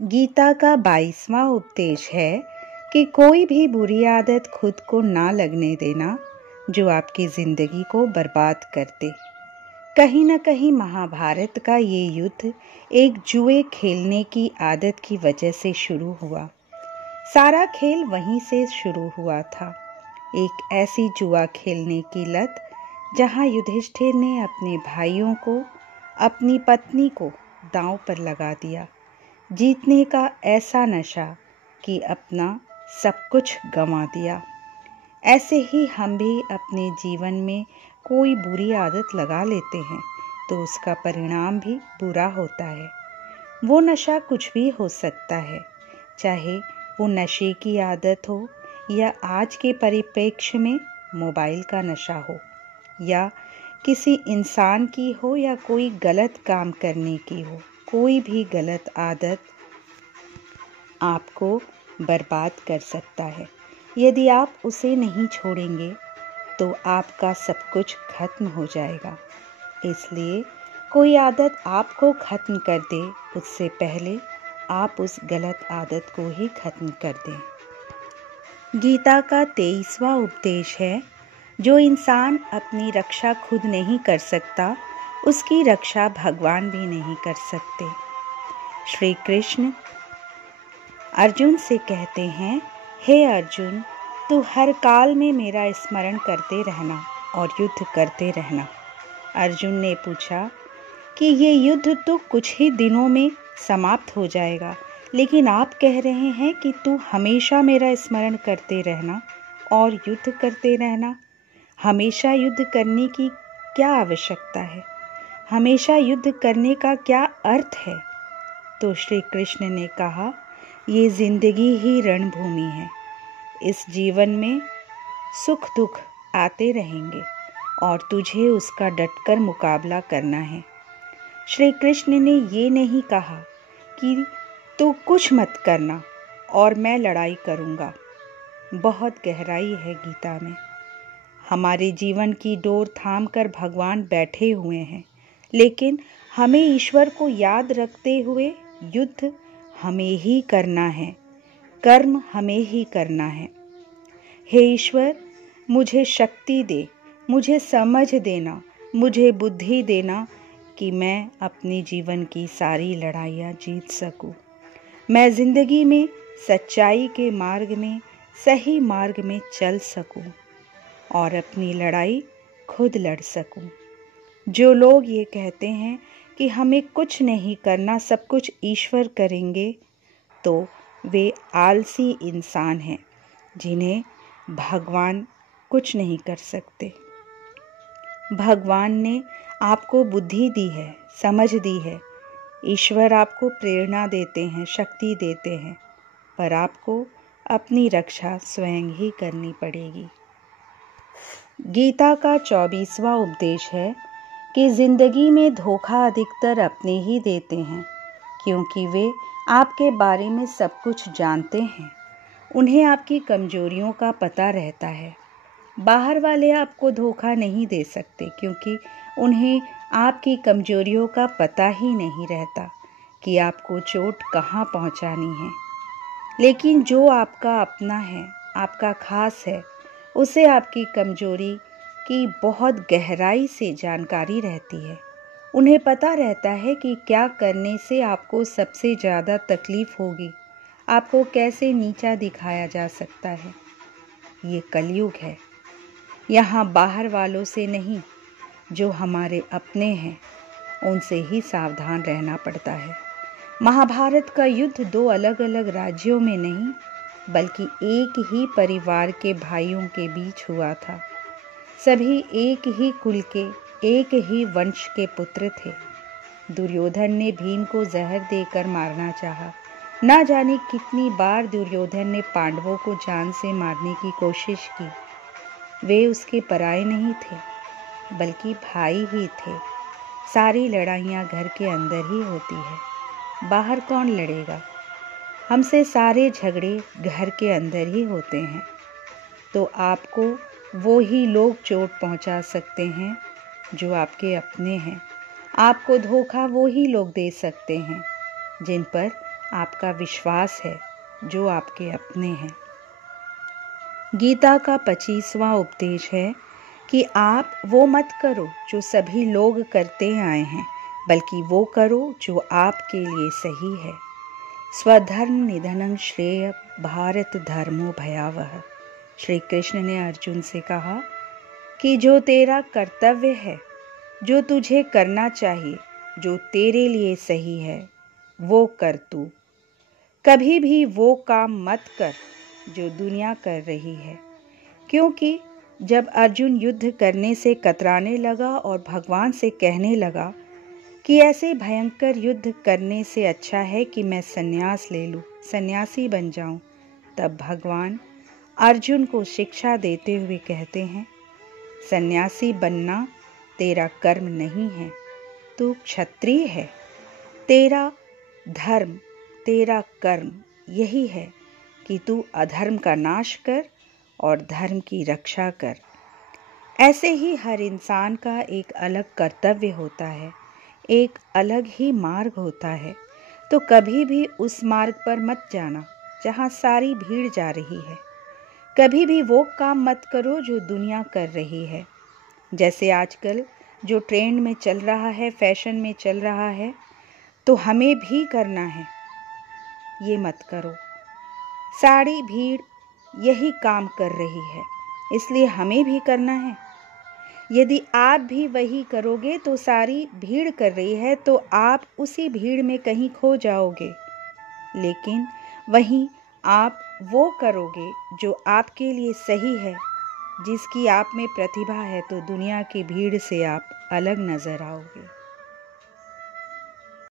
गीता का 22वां उपदेश है कि कोई भी बुरी आदत खुद को ना लगने देना जो आपकी जिंदगी को बर्बाद कर दे। कहीं न कहीं महाभारत का ये युद्ध एक जुए खेलने की आदत की वजह से शुरू हुआ। सारा खेल वहीं से शुरू हुआ था। एक ऐसी जुआ खेलने की लत जहां युधिष्ठिर ने अपने भाइयों को, अपनी पत्नी को दांव पर लगा दिया। जीतने का ऐसा नशा कि अपना सब कुछ गंवा दिया। ऐसे ही हम भी अपने जीवन में कोई बुरी आदत लगा लेते हैं तो उसका परिणाम भी बुरा होता है। वो नशा कुछ भी हो सकता है, चाहे वो नशे की आदत हो या आज के परिप्रेक्ष्य में मोबाइल का नशा हो, या किसी इंसान की हो या कोई गलत काम करने की हो। कोई भी गलत आदत आपको बर्बाद कर सकता है। यदि आप उसे नहीं छोड़ेंगे तो आपका सब कुछ खत्म हो जाएगा। इसलिए कोई आदत आपको खत्म कर दे उससे पहले आप उस गलत आदत को ही खत्म कर दें। गीता का 23वां उपदेश है, जो इंसान अपनी रक्षा खुद नहीं कर सकता उसकी रक्षा भगवान भी नहीं कर सकते। श्री कृष्ण अर्जुन से कहते हैं, हे अर्जुन, तू हर काल में मेरा स्मरण करते रहना और युद्ध करते रहना। अर्जुन ने पूछा कि ये युद्ध तो कुछ ही दिनों में समाप्त हो जाएगा, लेकिन आप कह रहे हैं कि तू हमेशा मेरा स्मरण करते रहना और युद्ध करते रहना। हमेशा युद्ध करने की क्या आवश्यकता है? हमेशा युद्ध करने का क्या अर्थ है? तो श्री कृष्ण ने कहा, ये जिंदगी ही रणभूमि है। इस जीवन में सुख दुख आते रहेंगे और तुझे उसका डटकर मुकाबला करना है। श्री कृष्ण ने ये नहीं कहा कि तू कुछ मत करना और मैं लड़ाई करूँगा। बहुत गहराई है गीता में। हमारे जीवन की डोर थाम कर भगवान बैठे हुए हैं, लेकिन हमें ईश्वर को याद रखते हुए युद्ध हमें ही करना है, कर्म हमें ही करना है। हे ईश्वर, मुझे शक्ति दे, मुझे समझ देना, मुझे बुद्धि देना कि मैं अपने जीवन की सारी लड़ाइयाँ जीत सकूं। मैं जिंदगी में सच्चाई के मार्ग में, सही मार्ग में चल सकूं और अपनी लड़ाई खुद लड़ सकूं। जो लोग ये कहते हैं कि हमें कुछ नहीं करना, सब कुछ ईश्वर करेंगे, तो वे आलसी इंसान हैं जिन्हें भगवान कुछ नहीं कर सकते। भगवान ने आपको बुद्धि दी है, समझ दी है। ईश्वर आपको प्रेरणा देते हैं, शक्ति देते हैं, पर आपको अपनी रक्षा स्वयं ही करनी पड़ेगी। गीता का 24वां उपदेश है कि जिंदगी में धोखा अधिकतर अपने ही देते हैं, क्योंकि वे आपके बारे में सब कुछ जानते हैं। उन्हें आपकी कमजोरियों का पता रहता है। बाहर वाले आपको धोखा नहीं दे सकते, क्योंकि उन्हें आपकी कमजोरियों का पता ही नहीं रहता कि आपको चोट कहाँ पहुँचानी है। लेकिन जो आपका अपना है, आपका खास है, उसे आपकी कमजोरी की बहुत गहराई से जानकारी रहती है। उन्हें पता रहता है कि क्या करने से आपको सबसे ज़्यादा तकलीफ होगी, आपको कैसे नीचा दिखाया जा सकता है। ये कलयुग है। यहाँ बाहर वालों से नहीं, जो हमारे अपने हैं उनसे ही सावधान रहना पड़ता है। महाभारत का युद्ध 2 अलग अलग राज्यों में नहीं, बल्कि एक ही परिवार के भाइयों के बीच हुआ था। सभी एक ही कुल के, एक ही वंश के पुत्र थे। दुर्योधन ने भीम को जहर देकर मारना चाहा। ना जाने कितनी बार दुर्योधन ने पांडवों को जान से मारने की कोशिश की। वे उसके पराये नहीं थे, बल्कि भाई ही थे। सारी लड़ाइयाँ घर के अंदर ही होती है, बाहर कौन लड़ेगा? हमसे सारे झगड़े घर के अंदर ही होते हैं। तो आपको वो ही लोग चोट पहुंचा सकते हैं जो आपके अपने हैं। आपको धोखा वो ही लोग दे सकते हैं जिन पर आपका विश्वास है जो आपके अपने हैं। गीता का 25वां उपदेश है कि आप वो मत करो जो सभी लोग करते आए हैं, बल्कि वो करो जो आपके लिए सही है। स्वधर्म निधनं श्रेय भारत धर्मो भयावह। श्री कृष्ण ने अर्जुन से कहा कि जो तेरा कर्तव्य है, जो तुझे करना चाहिए, जो तेरे लिए सही है, वो कर तू। कभी भी वो काम मत कर जो दुनिया कर रही है। क्योंकि जब अर्जुन युद्ध करने से कतराने लगा और भगवान से कहने लगा कि ऐसे भयंकर युद्ध करने से अच्छा है कि मैं संन्यास ले लूं, सन्यासी बन जाऊं, तब भगवान अर्जुन को शिक्षा देते हुए कहते हैं, सन्यासी बनना तेरा कर्म नहीं है, तू क्षत्रिय है। तेरा धर्म, तेरा कर्म यही है कि तू अधर्म का नाश कर और धर्म की रक्षा कर। ऐसे ही हर इंसान का एक अलग कर्तव्य होता है, एक अलग ही मार्ग होता है। तो कभी भी उस मार्ग पर मत जाना जहाँ सारी भीड़ जा रही है। कभी भी वो काम मत करो जो दुनिया कर रही है। जैसे आजकल जो ट्रेंड में चल रहा है, फैशन में चल रहा है, तो हमें भी करना है, ये मत करो। सारी भीड़ यही काम कर रही है, इसलिए हमें भी करना है। यदि आप भी वही करोगे तो सारी भीड़ कर रही है तो आप उसी भीड़ में कहीं खो जाओगे। लेकिन वहीं आप वो करोगे जो आपके लिए सही है, जिसकी आप में प्रतिभा है, तो दुनिया की भीड़ से आप अलग नजर आओगे।